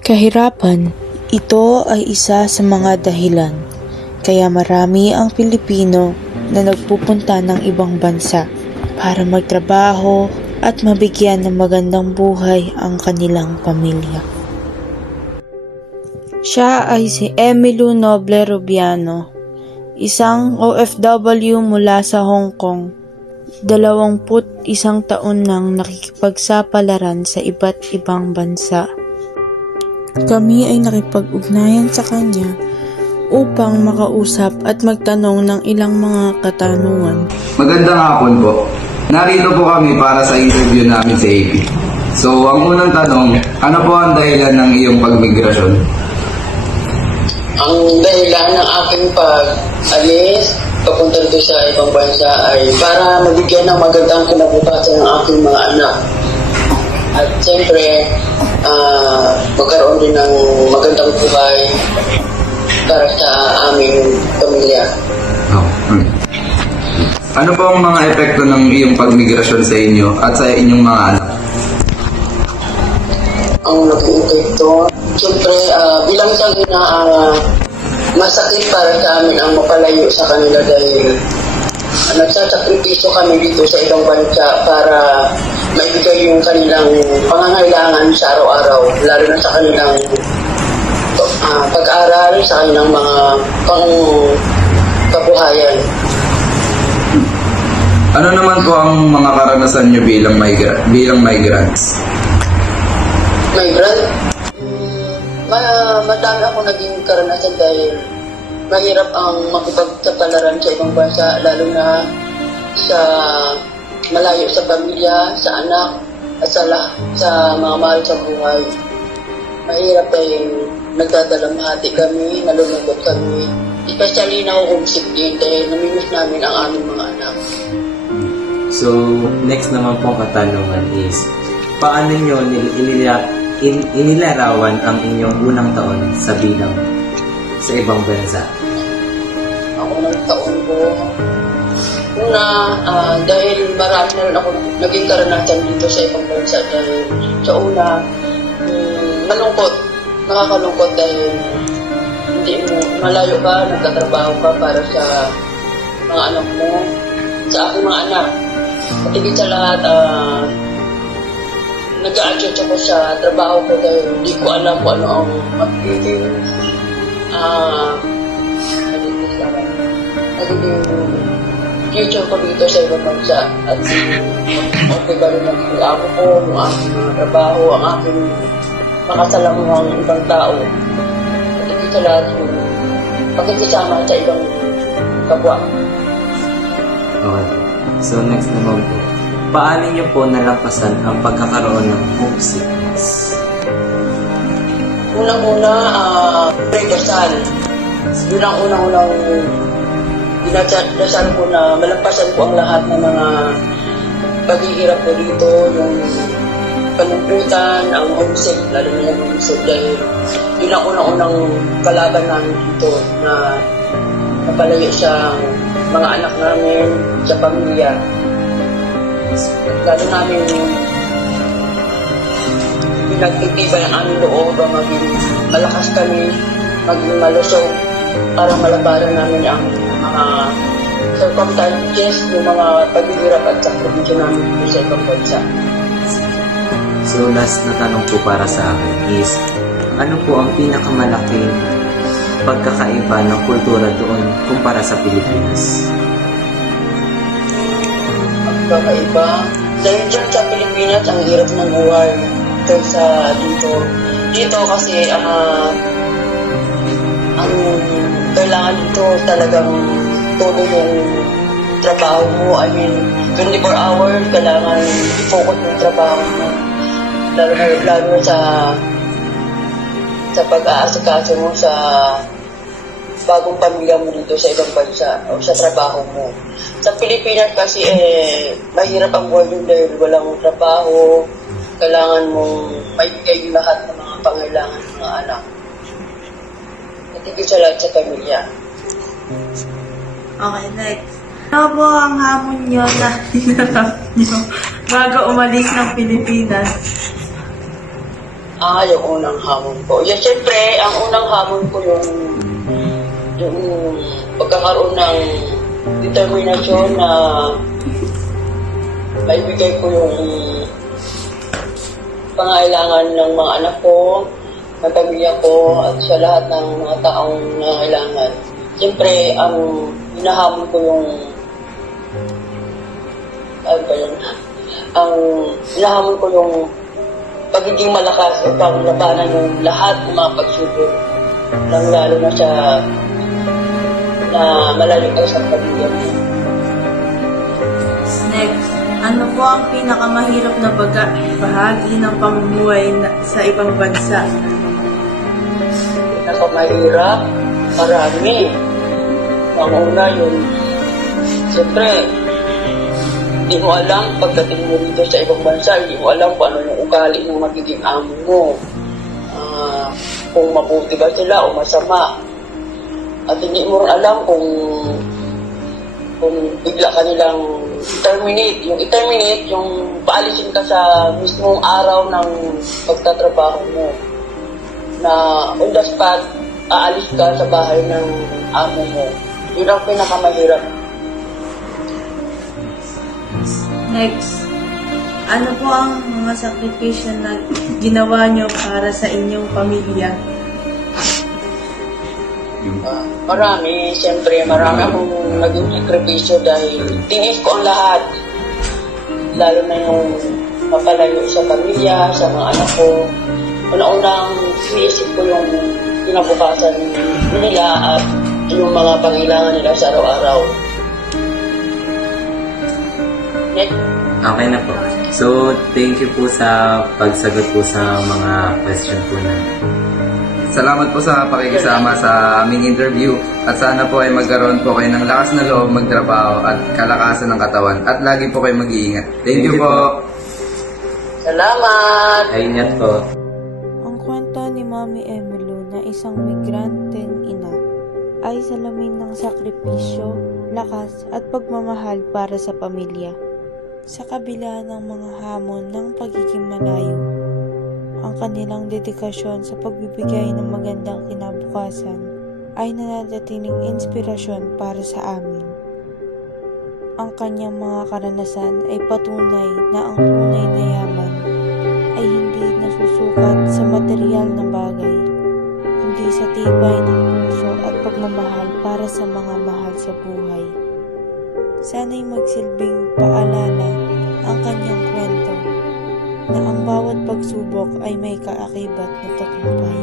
Kahirapan, ito ay isa sa mga dahilan kaya marami ang Pilipino na nagpupunta ng ibang bansa para magtrabaho at mabigyan ng magandang buhay ang kanilang pamilya. Siya ay si Emilio Noble Rubiano, isang OFW mula sa Hong Kong. 21 taon nang nakikipagsapalaran sa iba't ibang bansa. Kami ay nakipag-ugnayan sa kanya upang makausap at magtanong ng ilang mga katanungan. Magandang hapon po. Narito po kami para sa interview namin sa AP. So, ang unang tanong, ano po ang dahilan ng iyong pagmigrasyon? Ang dahilan ng aking pag-alis papunta dito sa ibang bansa ay para mabigyan ng magandang kinabukasan ng aking mga anak. At siyempre, magkaroon din ng magandang buhay para sa aming pamilya. Ano po ang mga epekto ng iyong pagmigrasyon sa inyo at sa inyong mga anak? Ang naging epekto, siyempre, bilang sa masakit para sa amin ang mapalayo sa kanila dahil nagsasakripisyo kami dito sa ibang bansa para maibigay yung kanilang pangangailangan sa araw-araw, lalo na sa kanilang pag-aaral, sa kanilang mga kabuhayan. Ano naman po ang mga karanasan nyo bilang migrants? Migrant? Madami ako naging karanasan dahil mahirap ang makipagsapalaran sa ibang bansa, lalo na sa malayo sa pamilya, sa anak, at sa mga mahal sa buhay. Mahirap dahil nagdadalamhati kami, nalulungkot kami. Especially na homesick din dahil namimiss namin ang aming mga anak. So, next naman pong katanungan is, paano nyo inilarawan ang inyong unang taon sa bilang sa ibang bansa? Ang unang taon ko, dahil marami na rin ako naging karanasan dito sa ibang bansa dahil sa una, malungkot, nakakalungkot dahil hindi mo, malayo ka, nagtatrabaho ka para sa mga anak mo, sa aking mga anak. At higit sa lahat, nag-a-adjust ako sa trabaho ko dahil hindi ko alam kung ano ang magiging future ko dito sa ibang bansa. At okay ba rin ang amo ko, ang aking trabaho, ang aking makasalamuhang ibang tao. At higit sa lahat yung pagkikisama sa ibang kapwa. Okay. So next naman po, paano nyo po nalampasan ang pagkakaroon ng homesickness? Unang-una, dasal. Yun ang unang-unang dinasal ko na malampasan ko ang lahat ng mga paghihirap ko dito, yung kalungkutan, ang homesick, lalo na yung homesick dahil yun ang unang-unang kalaban namin dito na napalayo sa mga anak namin, sa pamilya. Lalo namin pinagtitibay ang aming loob, maging malakas kami, maging malusog para malabaran namin ang mga circumstances, yung mga paghihirap at sakripisyo namin dito sa ibang bansa. So last na tanong po para sa akin is, ano po ang pinakamalaking pagkakaiba ng kultura doon kumpara sa Pilipinas? Pagkakaiba? Dahil dyan sa Pilipinas, ang hirap ng buhay kaysa dito. Dito kasi, ang kailangan dito talagang todo yung trabaho mo. I mean, 24 hours, kailangan i-focus yung trabaho mo. Lalo sa pag-aasikaso mo sa bagong pamilya mo dito sa ibang bansa o sa trabaho mo. Sa Pilipinas kasi mahirap ang buhay yun dahil walang trabaho, kailangan mong maibigay yung lahat ng mga pangailangan ng mga anak. At higit sa lahat sa pamilya. Okay, next. Ano po ang hamon nyo na hinarap nyo bago umalis ng Pilipinas? Yung unang hamon ko. Yeah, siyempre, ang unang hamon ko yung pagkakaroon ng determinasyon na maibigay ko yung pangailangan ng mga anak ko, ng pamilya ko, at sa lahat ng mga taong nangailangan. Siyempre, ang hinahamon ko yung ang hinahamon ko yung pagiging malakas upang labanan yung lahat ng mga pagsubok, lalo na sa na malayo ka sa pamilya mo. Next, ano po ang pinakamahirap na bahagi ng pamumuhay sa ibang bansa? Pinakamahirap? Marami. Ang una yun, siyempre, hindi mo alam pagdating mo dito sa ibang bansa, hindi mo alam kung ano yung ugali ng magiging amo mo. Kung mabuti ba sila o masama. At hindi mo rin alam kung bigla ka nilang i-terminate, yung paalisin ka sa mismong araw ng pagtatrabaho mo. Na on the spot, aalis ka sa bahay ng amo mo. Yun ang pinakamahirap. Next, ano po ang mga sakripisyo na ginawa nyo para sa inyong pamilya? Marami. Siyempre, marami akong naging sakripisyo dahil tinis ko ang lahat. Lalo na yung mapalayo sa pamilya, sa mga anak ko. Una-unang sinisip ko yung kinabukasan nila at yung mga pangailangan nila sa araw-araw. Okay na po. So, thank you po sa pagsagot po sa mga question po na. Salamat po sa pakikisama sa aming interview at sana po ay magkaroon po kayo ng lakas na loob magtrabaho at kalakasan ng katawan at lagi po kayo mag-iingat. Thank you po. Salamat! Ay, ingat po. Ang kwento ni Mami Emilio na isang migranteng ina ay salamin ng sakripisyo, lakas at pagmamahal para sa pamilya. Sa kabila ng mga hamon ng pagiging malayo, ang kanilang dedikasyon sa pagbibigay ng magandang kinabukasan ay nananatiling inspirasyon para sa amin. Ang kanyang mga karanasan ay patunay na ang tunay na yaman ay hindi nasusukat sa material na bagay, kundi sa tibay ng puso at pagmamahal para sa mga mahal sa buhay. Sana'y magsilbing paalala ang kanyang kwento na ang bawat pagsubok ay may kaakibat na tagumpay.